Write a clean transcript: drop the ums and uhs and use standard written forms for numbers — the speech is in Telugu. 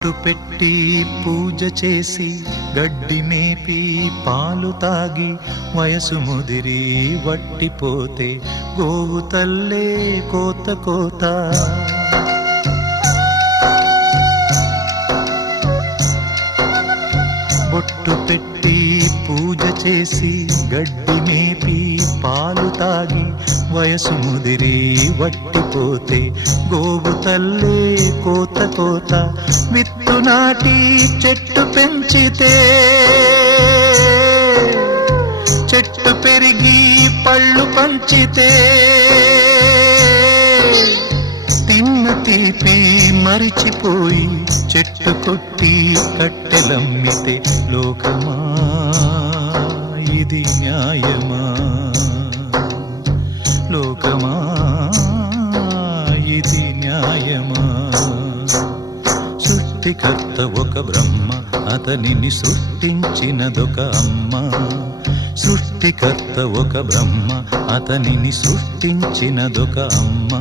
బొట్టు పెట్టి పూజ చేసి గడ్డి మేపి పాలు తాగి వయసు ముదిరి వట్టిపోతే గోవు తల్లే కోత కోత. బొట్టు పెట్టి పూజ చేసి గడ్డి మేపి పాలు తాగి వయసు ముదిరి వట్టిపోతే గోవు తల్లే కోత కోత. విత్తు నాటి చెట్టు పెంచితే చెట్టు పెరిగి పళ్ళు పంచితే తిన్న తీపి మరిచిపోయి చెట్టు కొట్టి కట్టెలమ్మితే లోకమా ఇది న్యాయమా? లోకమా ఇది న్యాయమా? సృష్టికర్త ఒక బ్రహ్మ, అతనిని సృష్టించినదొక అమ్మ. సృష్టికర్త ఒక బ్రహ్మ, అతనిని సృష్టించినదొక అమ్మ.